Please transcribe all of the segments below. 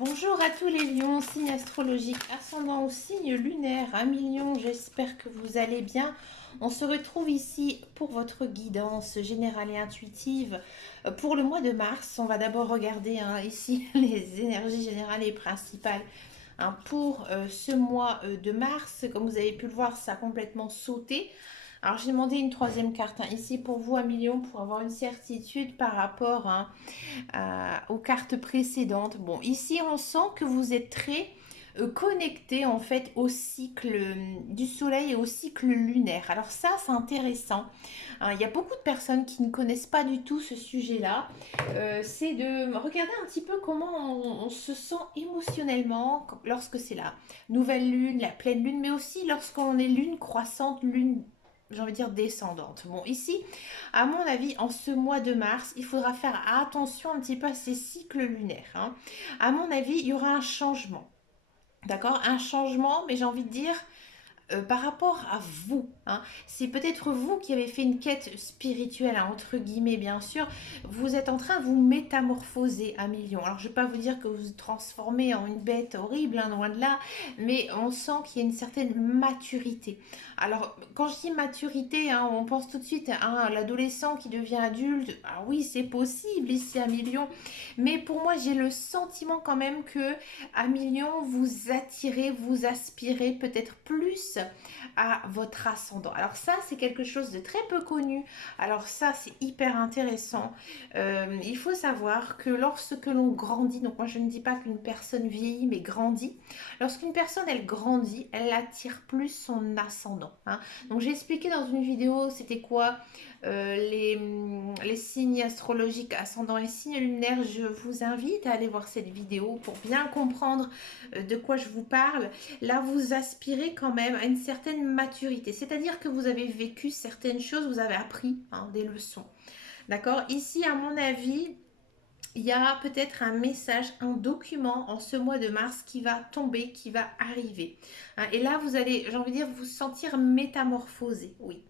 Bonjour à tous les lions, signe astrologique, ascendant au signe lunaire, 1 million, j'espère que vous allez bien. On se retrouve ici pour votre guidance générale et intuitive pour le mois de mars. On va d'abord regarder ici les énergies générales et principales pour ce mois de mars. Comme vous avez pu le voir, ça a complètement sauté. Alors j'ai demandé une troisième carte ici pour vous, 1 million, pour avoir une certitude par rapport aux cartes précédentes. Bon, ici on sent que vous êtes très connecté en fait au cycle du soleil et au cycle lunaire. Alors ça c'est intéressant. Il y a beaucoup de personnes qui ne connaissent pas du tout ce sujet-là. C'est de regarder un petit peu comment on se sent émotionnellement lorsque c'est la nouvelle lune, la pleine lune, mais aussi lorsqu'on est lune croissante, lune, j'ai envie de dire, descendante. Bon, ici, à mon avis, en ce mois de mars, il faudra faire attention un petit peu à ces cycles lunaires. À mon avis, il y aura un changement. D'accord. Un changement, mais j'ai envie de dire par rapport à vous. C'est peut-être vous qui avez fait une quête spirituelle, entre guillemets, bien sûr. Vous êtes en train de vous métamorphoser, 1 million. Alors, je ne vais pas vous dire que vous vous transformez en une bête horrible, loin de là, mais on sent qu'il y a une certaine maturité. Alors, quand je dis maturité, on pense tout de suite à l'adolescent qui devient adulte. Ah oui, c'est possible ici, 1 million. Mais pour moi, j'ai le sentiment quand même que 1 million, vous attirez, vous aspirez peut-être plus à votre ascendant. Alors ça, c'est quelque chose de très peu connu. Alors ça, c'est hyper intéressant. Il faut savoir que lorsque l'on grandit, donc moi je ne dis pas qu'une personne vieillit, mais grandit. Lorsqu'une personne, elle grandit, elle attire plus son ascendant. Donc j'ai expliqué dans une vidéo, c'était quoi les signes astrologiques ascendant et signes lunaires. Je vous invite à aller voir cette vidéo pour bien comprendre de quoi je vous parle. Là, vous aspirez quand même à une certaine maturité, c'est-à-dire que vous avez vécu certaines choses, vous avez appris des leçons. D'accord. Ici, à mon avis, il y a peut-être un message, un document en ce mois de mars qui va tomber, qui va arriver. Et là, vous allez, j'ai envie de dire, vous sentir métamorphosé, oui.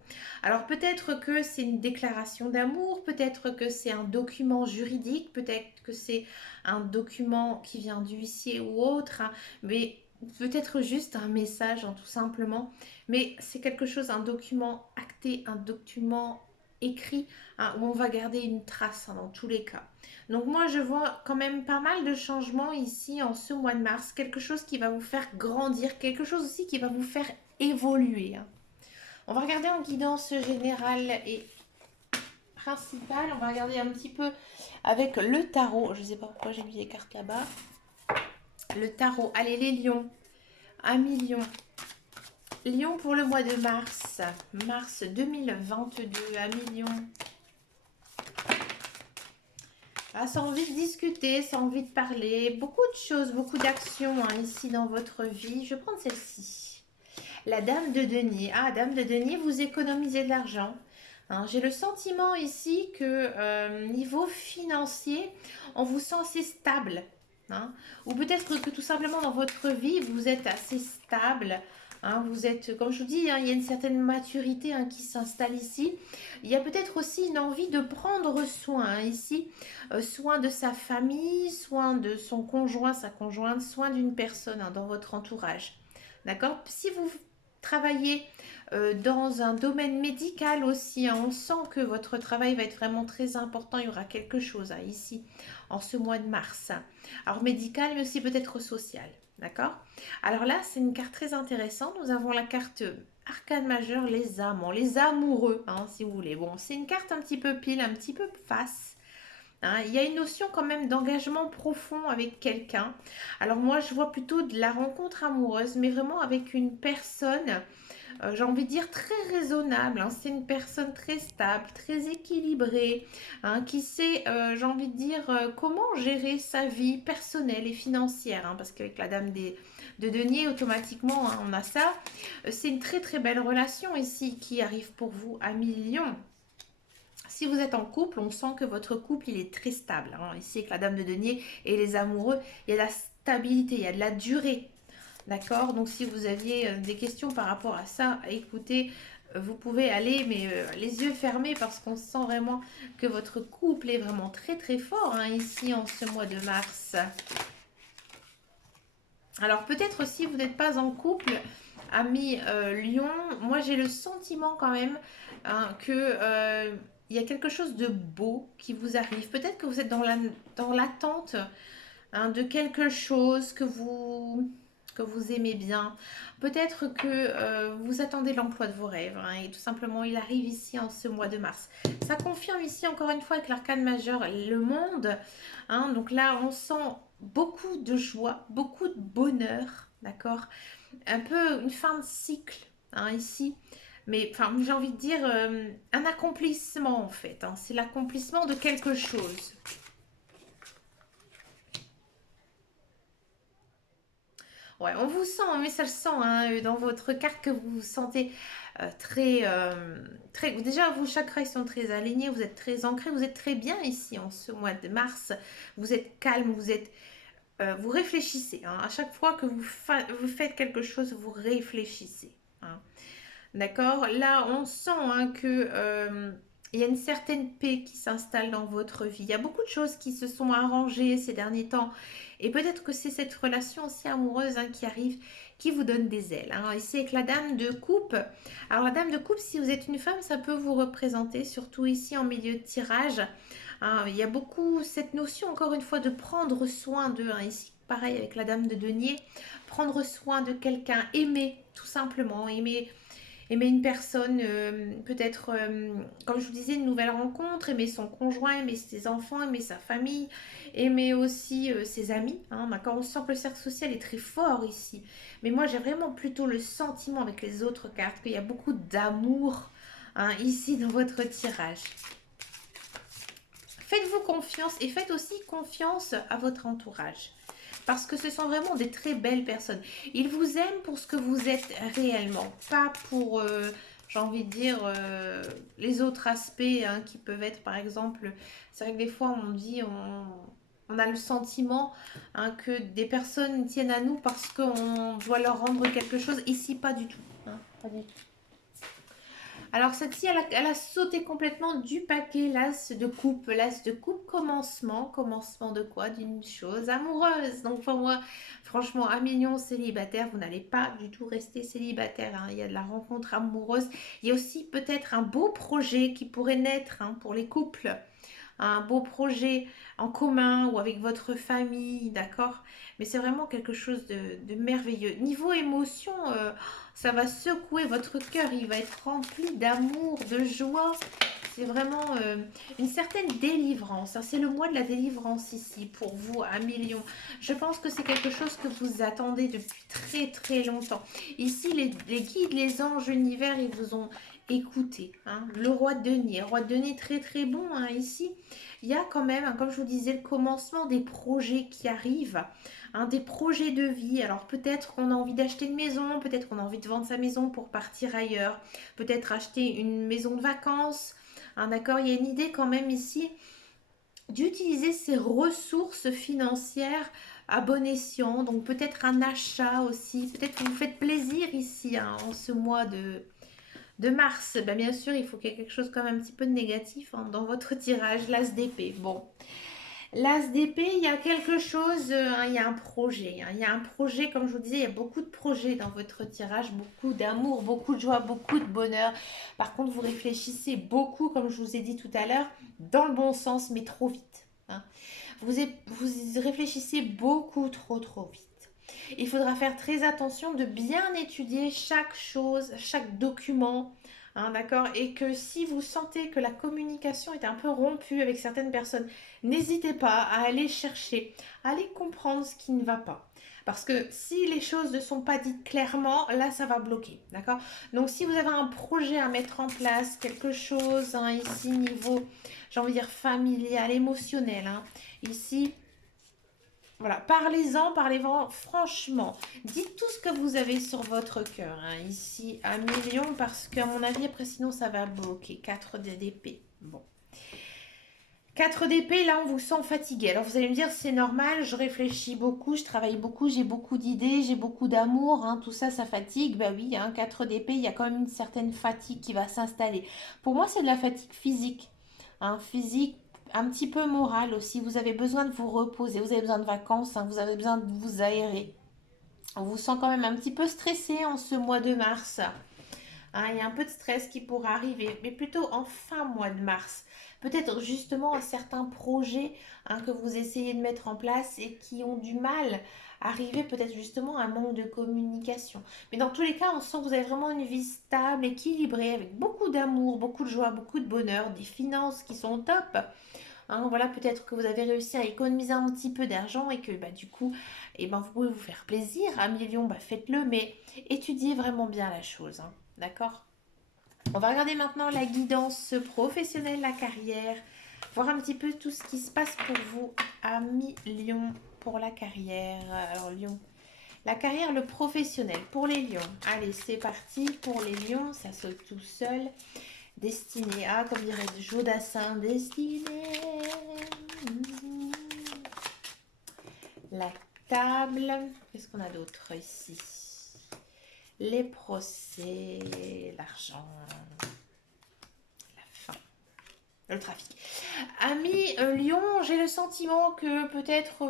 Alors peut-être que c'est une déclaration d'amour, peut-être que c'est un document juridique, peut-être que c'est un document qui vient d'huissier ou autre, mais peut-être juste un message, tout simplement. Mais c'est quelque chose, un document acté, un document écrit, où on va garder une trace dans tous les cas. Donc moi je vois quand même pas mal de changements ici en ce mois de mars, quelque chose qui va vous faire grandir, quelque chose aussi qui va vous faire évoluer. On va regarder en guidance générale et principale, on va regarder un petit peu avec le tarot. Je ne sais pas pourquoi j'ai mis les cartes là-bas. Le tarot, allez les lions, 1 million. Lion pour le mois de mars, mars 2022, 1 million. Ça a envie de discuter, ça a envie de parler, beaucoup de choses, beaucoup d'actions ici dans votre vie. Je vais prendre celle-ci. La dame de denier. Ah, dame de denier, vous économisez de l'argent. J'ai le sentiment ici que niveau financier, on vous sent assez stable. Ou peut-être que tout simplement dans votre vie, vous êtes assez stable. Vous êtes, comme je vous dis, il y a une certaine maturité qui s'installe ici. Il y a peut-être aussi une envie de prendre soin ici, soin de sa famille, soin de son conjoint, sa conjointe, soin d'une personne dans votre entourage. D'accord. Si vous travaillez dans un domaine médical aussi, on sent que votre travail va être vraiment très important. Il y aura quelque chose ici en ce mois de mars. Alors médical, mais aussi peut-être social. D'accord. Alors là, c'est une carte très intéressante. Nous avons la carte arcane majeure, les amants, les amoureux, si vous voulez. Bon, c'est une carte un petit peu pile, un petit peu face. Il y a une notion quand même d'engagement profond avec quelqu'un. Alors moi, je vois plutôt de la rencontre amoureuse, mais vraiment avec une personne, j'ai envie de dire très raisonnable. C'est une personne très stable, très équilibrée, qui sait, j'ai envie de dire, comment gérer sa vie personnelle et financière. Parce qu'avec la dame de denier, automatiquement, on a ça. C'est une très très belle relation ici qui arrive pour vous, 1 million. Si vous êtes en couple, on sent que votre couple, il est très stable. Ici, avec la dame de denier et les amoureux, il y a de la stabilité, il y a de la durée. D'accord. Donc, si vous aviez des questions par rapport à ça, écoutez, vous pouvez aller, mais les yeux fermés, parce qu'on sent vraiment que votre couple est vraiment très très fort ici en ce mois de mars. Alors peut-être aussi vous n'êtes pas en couple, ami Lion. Moi j'ai le sentiment quand même hein, que il y a quelque chose de beau qui vous arrive. Peut-être que vous êtes dans l'attente hein, de quelque chose que vous aimez bien. Peut-être que vous attendez l'emploi de vos rêves hein, et tout simplement il arrive ici en ce mois de mars. Ça confirme ici encore une fois avec l'arcane majeur le monde. Hein, donc là on sent beaucoup de joie, beaucoup de bonheur, d'accord? Un peu une fin de cycle hein, ici. Mais enfin, j'ai envie de dire un accomplissement en fait. Hein. C'est l'accomplissement de quelque chose. Ouais, on vous sent, mais ça le sent hein, dans votre carte que vous vous sentez très. Déjà, vos chakras ils sont très alignés, vous êtes très ancrés, vous êtes très bien ici en ce mois de mars. Vous êtes calme, vous réfléchissez. Hein. À chaque fois que vous faites quelque chose, vous réfléchissez. Hein. D'accord? Là, on sent hein, que il y a une certaine paix qui s'installe dans votre vie. Il y a beaucoup de choses qui se sont arrangées ces derniers temps. Et peut-être que c'est cette relation aussi amoureuse hein, qui arrive, qui vous donne des ailes. Hein. Ici, avec la dame de coupe. Alors, la dame de coupe, si vous êtes une femme, ça peut vous représenter, surtout ici en milieu de tirage. Hein, il y a beaucoup cette notion, encore une fois, de prendre soin d'eux. Hein. Ici, pareil avec la dame de denier. Prendre soin de quelqu'un, aimer, tout simplement. Aimer une personne, peut-être, comme je vous disais, une nouvelle rencontre, aimer son conjoint, aimer ses enfants, aimer sa famille, aimer aussi ses amis. Hein. D'accord, on sent que le cercle social est très fort ici. Mais moi, j'ai vraiment plutôt le sentiment avec les autres cartes qu'il y a beaucoup d'amour hein, ici dans votre tirage. Faites-vous confiance et faites aussi confiance à votre entourage. Parce que ce sont vraiment des très belles personnes. Ils vous aiment pour ce que vous êtes réellement. Pas pour, j'ai envie de dire, les autres aspects hein, qui peuvent être, par exemple, c'est vrai que des fois on dit, on a le sentiment hein, que des personnes tiennent à nous parce qu'on doit leur rendre quelque chose. Ici, pas du tout. Hein, pas du tout. Alors cette-ci, elle a sauté complètement du paquet, l'as de coupe. L'as de coupe, commencement. Commencement de quoi? D'une chose amoureuse. Donc pour moi, franchement, un million célibataire, vous n'allez pas du tout rester célibataire. Hein. Il y a de la rencontre amoureuse. Il y a aussi peut-être un beau projet qui pourrait naître hein, pour les couples un beau projet en commun ou avec votre famille, d'accord? Mais c'est vraiment quelque chose de merveilleux. Niveau émotion, ça va secouer votre cœur, il va être rempli d'amour, de joie. C'est vraiment une certaine délivrance. Hein. C'est le mois de la délivrance ici pour vous, un million. Je pense que c'est quelque chose que vous attendez depuis très très longtemps. Ici, les guides, les anges, l'univers, ils vous ont écouté. Hein. Le roi de denier très très bon hein, ici. Il y a quand même, hein, comme je vous disais, le commencement des projets qui arrivent, hein, des projets de vie. Alors peut-être qu'on a envie d'acheter une maison, peut-être qu'on a envie de vendre sa maison pour partir ailleurs, peut-être acheter une maison de vacances. Hein, d'accord, il y a une idée quand même ici d'utiliser ses ressources financières à bon escient. Donc peut-être un achat aussi, peut-être que vous faites plaisir ici hein, en ce mois de mars, ben bien sûr, il faut qu'il y ait quelque chose comme un petit peu de négatif hein, dans votre tirage, l'as d'épée. Bon, l'as d'épée, il y a quelque chose, hein, il y a un projet. Hein, il y a un projet, comme je vous disais, il y a beaucoup de projets dans votre tirage, beaucoup d'amour, beaucoup de joie, beaucoup de bonheur. Par contre, vous réfléchissez beaucoup, comme je vous ai dit tout à l'heure, dans le bon sens, mais trop vite. Hein. Vous réfléchissez beaucoup trop vite. Il faudra faire très attention de bien étudier chaque chose, chaque document, hein, d'accord? Et que si vous sentez que la communication est un peu rompue avec certaines personnes, n'hésitez pas à aller chercher, à aller comprendre ce qui ne va pas. Parce que si les choses ne sont pas dites clairement, là, ça va bloquer, d'accord? Donc, si vous avez un projet à mettre en place, quelque chose, hein, ici, niveau, j'ai envie de dire, familial, émotionnel, hein, ici, voilà, parlez-en, parlez-en franchement. Dites tout ce que vous avez sur votre cœur. Hein, ici, un million, parce qu'à mon avis, après, sinon, ça va bloquer. 4 d'épée. Bon. 4 d'épée, là, on vous sent fatigué. Alors, vous allez me dire, c'est normal, je réfléchis beaucoup, je travaille beaucoup, j'ai beaucoup d'idées, j'ai beaucoup d'amour. Hein, tout ça, ça fatigue. Bah oui, hein, 4 d'épée, il y a quand même une certaine fatigue qui va s'installer. Pour moi, c'est de la fatigue physique. Hein, physique, un petit peu morale aussi. Vous avez besoin de vous reposer, vous avez besoin de vacances, hein, vous avez besoin de vous aérer. On vous sent quand même un petit peu stressé en ce mois de mars. Hein, il y a un peu de stress qui pourra arriver, mais plutôt en fin mois de mars. Peut-être justement certains projets que vous essayez de mettre en place et qui ont du mal à arriver, peut-être justement un manque de communication. Mais dans tous les cas, on sent que vous avez vraiment une vie stable, équilibrée, avec beaucoup d'amour, beaucoup de joie, beaucoup de bonheur, des finances qui sont au top. Hein, voilà, peut-être que vous avez réussi à économiser un petit peu d'argent et que bah, du coup, vous pouvez vous faire plaisir. 1 million, bah, faites-le, mais étudiez vraiment bien la chose. Hein, d'accord. On va regarder maintenant la guidance professionnelle, la carrière, voir un petit peu tout ce qui se passe pour vous à mi-lion pour la carrière. Alors, lion. La carrière, le professionnel pour les lions. Allez, c'est parti pour les lions, ça saute tout seul. Destiné à, comme dirait Jodassin, destiné. La table. Qu'est-ce qu'on a d'autre ici? Les procès, l'argent, la fin, le trafic. Ami Lion, j'ai le sentiment que peut-être...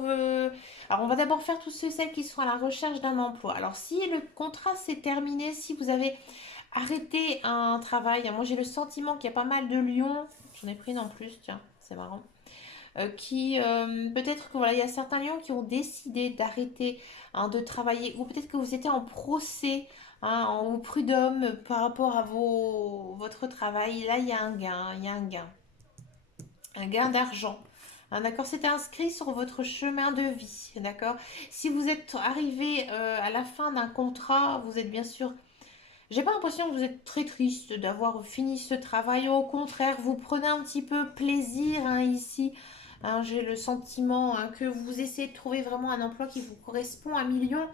alors, on va d'abord faire tous ceux, celles qui sont à la recherche d'un emploi. Alors, si le contrat s'est terminé, si vous avez arrêté un travail, moi j'ai le sentiment qu'il y a pas mal de lions, j'en ai pris une en plus, tiens, c'est marrant, qui peut-être que voilà, il y a certains lions qui ont décidé d'arrêter de travailler, ou peut-être que vous étiez en procès, en prud'homme par rapport à votre travail. Là, il y a un gain, il y a un gain d'argent. Hein, d'accord, c'était inscrit sur votre chemin de vie, d'accord. Si vous êtes arrivé à la fin d'un contrat, vous êtes bien sûr. J'ai pas l'impression que vous êtes très triste d'avoir fini ce travail. Au contraire, vous prenez un petit peu plaisir ici. Hein, j'ai le sentiment que vous essayez de trouver vraiment un emploi qui vous correspond à million.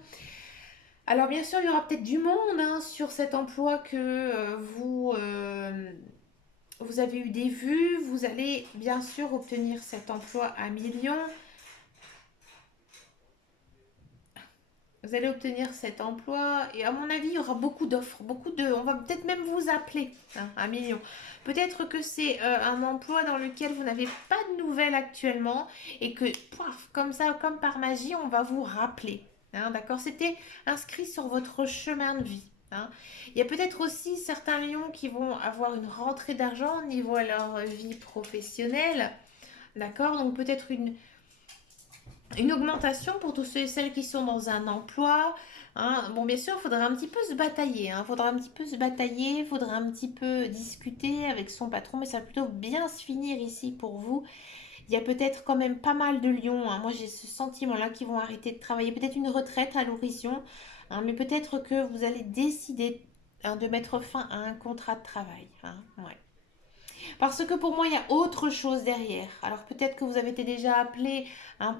Alors bien sûr, il y aura peut-être du monde sur cet emploi que vous avez eu des vues. Vous allez bien sûr obtenir cet emploi à million. Vous allez obtenir cet emploi et à mon avis, il y aura beaucoup d'offres, on va peut-être même vous appeler à million. Peut-être que c'est un emploi dans lequel vous n'avez pas de nouvelles actuellement et que, pouf, comme ça, comme par magie, on va vous rappeler. Hein, d'accord? C'était inscrit sur votre chemin de vie. Hein. Il y a peut-être aussi certains lions qui vont avoir une rentrée d'argent au niveau de leur vie professionnelle. D'accord? Donc peut-être une augmentation pour tous ceux et celles qui sont dans un emploi. Hein. Bon, bien sûr, il faudra un petit peu se batailler. Il faudra un petit peu se batailler, il faudra un petit peu discuter avec son patron, mais ça va plutôt bien se finir ici pour vous. Il y a peut-être quand même pas mal de lions. Moi, j'ai ce sentiment-là qu'ils vont arrêter de travailler. Peut-être une retraite à l'horizon, mais peut-être que vous allez décider de mettre fin à un contrat de travail. Ouais. Parce que pour moi, il y a autre chose derrière. Alors peut-être que vous avez été déjà appelé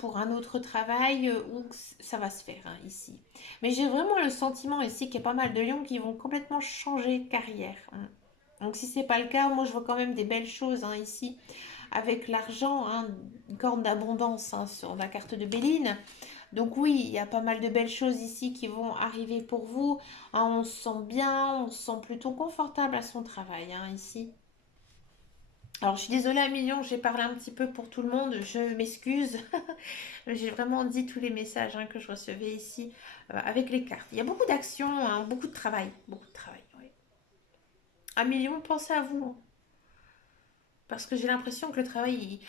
pour un autre travail ou que ça va se faire ici. Mais j'ai vraiment le sentiment ici qu'il y a pas mal de lions qui vont complètement changer de carrière. Donc si c'est pas le cas, moi je vois quand même des belles choses ici avec l'argent, une corne d'abondance sur la carte de Béline. Donc oui, il y a pas mal de belles choses ici qui vont arriver pour vous. On se sent bien, on se sent plutôt confortable à son travail ici. Alors, je suis désolée, à million, j'ai parlé un petit peu pour tout le monde, je m'excuse. J'ai vraiment dit tous les messages que je recevais ici avec les cartes. Il y a beaucoup d'actions, beaucoup de travail. Beaucoup de travail, oui. À million, pensez à vous. Parce que j'ai l'impression que le travail,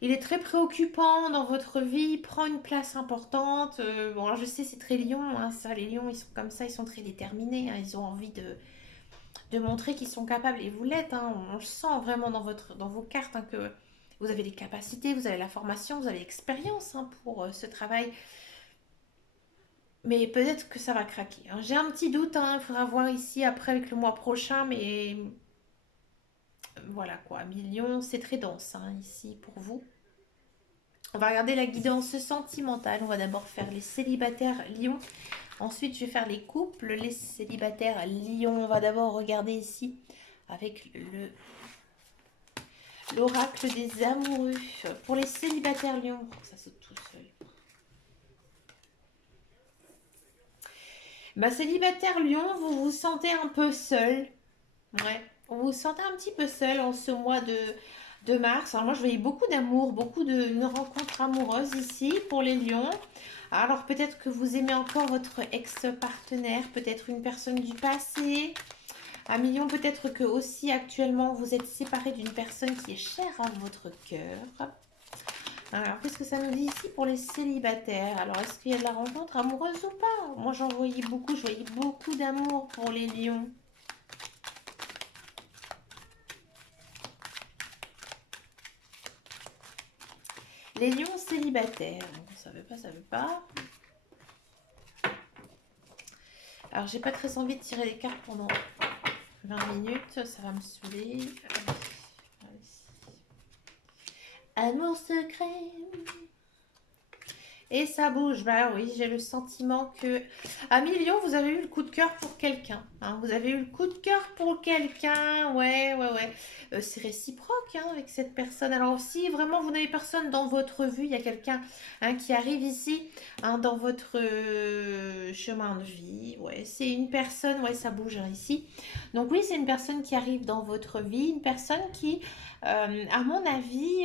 il est très préoccupant dans votre vie, il prend une place importante. Bon, alors je sais, c'est très lion, ça, les lions, ils sont comme ça, ils sont très déterminés, ils ont envie de montrer qu'ils sont capables, et vous l'êtes, on le sent vraiment dans vos cartes que vous avez les capacités, vous avez la formation, vous avez l'expérience pour ce travail. Mais peut-être que ça va craquer. J'ai un petit doute, il faudra voir ici après avec le mois prochain, mais voilà quoi, millions, c'est très dense ici pour vous. On va regarder la guidance sentimentale. On va d'abord faire les célibataires lions. Ensuite, je vais faire les couples, les célibataires lions. On va d'abord regarder ici avec l'oracle des amoureux. Pour les célibataires lions, ça c'est tout seul. Célibataire lion, vous vous sentez un peu seul. Ouais, vous vous sentez un petit peu seul en ce mois de mars. Alors moi, je voyais beaucoup d'amour, beaucoup de rencontres amoureuses ici pour les lions. Alors peut-être que vous aimez encore votre ex-partenaire, peut-être une personne du passé. Un million, peut-être que aussi actuellement vous êtes séparé d'une personne qui est chère à votre cœur. Alors qu'est-ce que ça nous dit ici pour les célibataires? Alors est-ce qu'il y a de la rencontre amoureuse ou pas? Moi j'en voyais beaucoup, je voyais beaucoup d'amour pour les lions. Les lions célibataires, ça veut pas, ça veut pas. Alors j'ai pas très envie de tirer les cartes pendant 20 minutes, ça va me saouler. Amour secret. Et ça bouge. Bah oui, j'ai le sentiment que à million, vous avez eu le coup de cœur pour quelqu'un. Hein. Vous avez eu le coup de cœur pour quelqu'un. Ouais, ouais, ouais. C'est réciproque hein, avec cette personne. Alors si vraiment vous n'avez personne dans votre vue, il y a quelqu'un hein, qui arrive ici hein, dans votre chemin de vie. Ouais, c'est une personne. Ouais, ça bouge hein, ici. Donc oui, c'est une personne qui arrive dans votre vie. Une personne qui, à mon avis...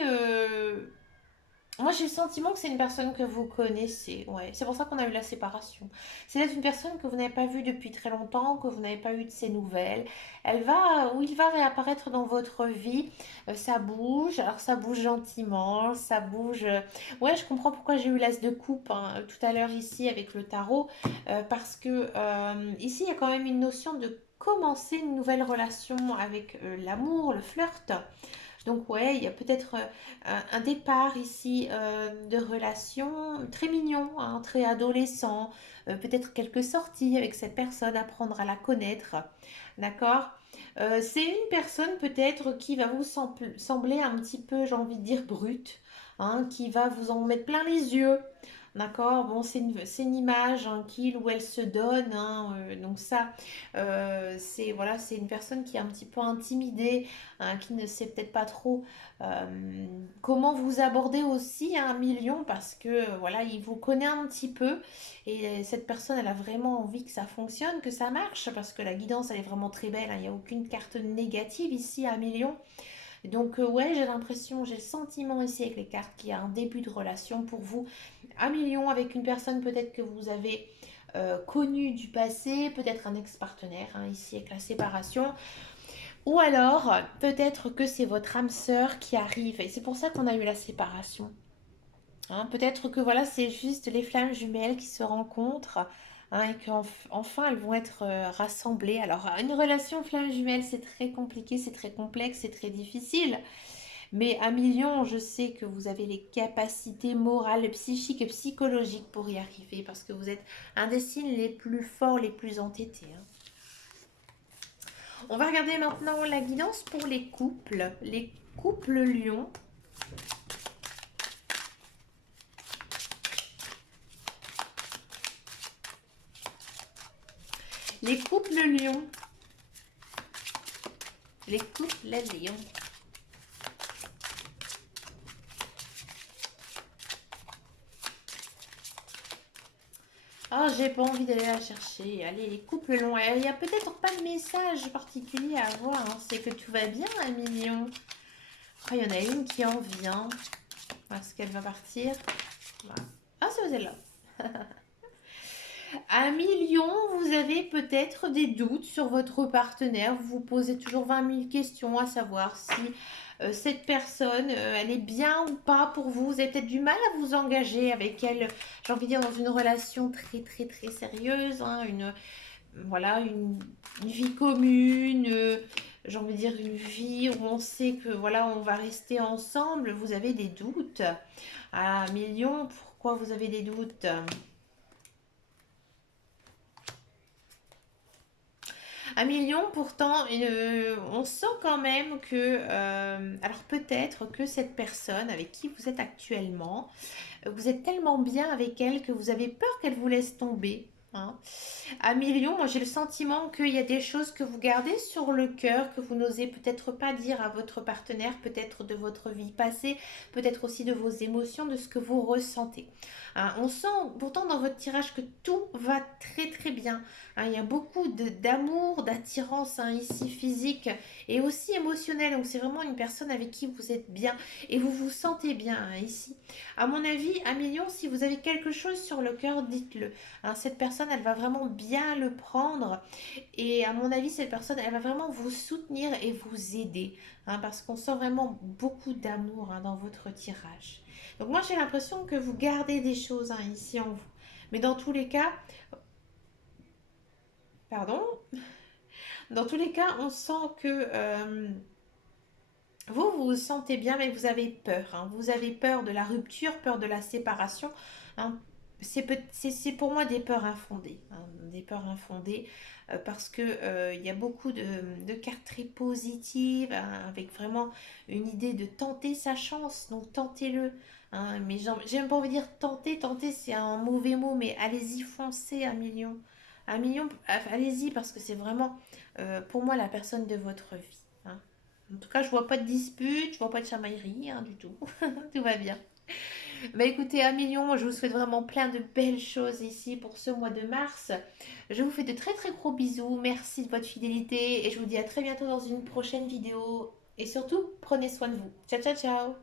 moi, j'ai le sentiment que c'est une personne que vous connaissez. Ouais, c'est pour ça qu'on a eu la séparation. C'est peut-être une personne que vous n'avez pas vue depuis très longtemps, que vous n'avez pas eu de ses nouvelles. Elle va, ou il va réapparaître dans votre vie. Ça bouge. Alors, ça bouge gentiment. Ça bouge. Ouais, je comprends pourquoi j'ai eu l'as de coupe hein, tout à l'heure ici avec le tarot. Parce que ici, il y a quand même une notion de commencer une nouvelle relation avec l'amour, le flirt. Donc ouais, il y a peut-être un départ ici de relation très mignon, hein, très adolescent, peut-être quelques sorties avec cette personne, apprendre à la connaître, d'accord? C'est une personne peut-être qui va vous sembler un petit peu, j'ai envie de dire, brute, hein, qui va vous en mettre plein les yeux. D'accord, bon, c'est une image hein, qu'il ou elle se donne, hein, donc ça, c'est voilà, c'est une personne qui est un petit peu intimidée, hein, qui ne sait peut-être pas trop comment vous aborder aussi hein, un million parce que voilà, il vous connaît un petit peu et cette personne, elle a vraiment envie que ça fonctionne, que ça marche parce que la guidance, elle est vraiment très belle, hein, il n'y a aucune carte négative ici à un million. Donc ouais, j'ai l'impression, j'ai le sentiment ici avec les cartes qu'il y a un début de relation pour vous, un million avec une personne peut-être que vous avez connue du passé, peut-être un ex-partenaire, hein, ici avec la séparation, ou alors peut-être que c'est votre âme sœur qui arrive et c'est pour ça qu'on a eu la séparation. Hein, peut-être que voilà, c'est juste les flammes jumelles qui se rencontrent hein, et qu'enfin elles vont être rassemblées. Alors, une relation flamme jumelle, c'est très compliqué, c'est très complexe, c'est très difficile. Mais à million, je sais que vous avez les capacités morales, psychiques et psychologiques pour y arriver parce que vous êtes un des signes les plus forts, les plus entêtés. Hein. On va regarder maintenant la guidance pour les couples. Les couples lions. Les couples lions. Les couples lions. Ah, j'ai pas envie d'aller la chercher. Allez, les couples longs. Il n'y a peut-être pas de message particulier à avoir. Hein. C'est que tout va bien, un million. Ah, il y en a une qui en vient. Parce qu'elle va partir. Voilà. Ah, c'est celle-là. Un million, vous avez peut-être des doutes sur votre partenaire. Vous vous posez toujours 20 000 questions à savoir si cette personne, elle est bien ou pas pour vous. Vous avez peut-être du mal à vous engager avec elle, j'ai envie de dire, dans une relation très, très, très sérieuse. Hein, voilà, une vie commune. J'ai envie de dire une vie où on sait que voilà, on va rester ensemble. Vous avez des doutes. À un million, pourquoi vous avez des doutes? Un million, pourtant, on sent quand même que, alors peut-être que cette personne avec qui vous êtes actuellement, vous êtes tellement bien avec elle que vous avez peur qu'elle vous laisse tomber. Hein. À million, moi j'ai le sentiment qu'il y a des choses que vous gardez sur le cœur, que vous n'osez peut-être pas dire à votre partenaire, peut-être de votre vie passée, peut-être aussi de vos émotions, de ce que vous ressentez. Hein, on sent pourtant dans votre tirage que tout va très très bien. Hein, il y a beaucoup d'amour, d'attirance hein, ici physique et aussi émotionnelle. Donc c'est vraiment une personne avec qui vous êtes bien et vous vous sentez bien hein, ici. À mon avis, à million, si vous avez quelque chose sur le cœur, dites-le. Hein, cette personne, elle va vraiment bien le prendre. Et à mon avis, cette personne, elle va vraiment vous soutenir et vous aider. Hein, parce qu'on sent vraiment beaucoup d'amour hein, dans votre tirage. Donc moi, j'ai l'impression que vous gardez des choses hein, ici en vous. Mais dans tous les cas, pardon, dans tous les cas, on sent que vous vous sentez bien, mais vous avez peur. Hein. Vous avez peur de la rupture, peur de la séparation. Hein. C'est pour moi des peurs infondées. Hein, des peurs infondées parce que il y a beaucoup de cartes très positives, hein, avec vraiment une idée de tenter sa chance. Donc tentez-le. Hein. Mais j'ai même pas envie de dire tenter. Tenter, c'est un mauvais mot, mais allez-y, foncez un million. Un million, allez-y parce que c'est vraiment pour moi la personne de votre vie. Hein. En tout cas, je vois pas de dispute, je vois pas de chamaillerie, hein, du tout. Tout va bien. Bah écoutez, un million, moi je vous souhaite vraiment plein de belles choses ici pour ce mois de mars. Je vous fais de très très gros bisous. Merci de votre fidélité et je vous dis à très bientôt dans une prochaine vidéo. Et surtout, prenez soin de vous. Ciao ciao ciao.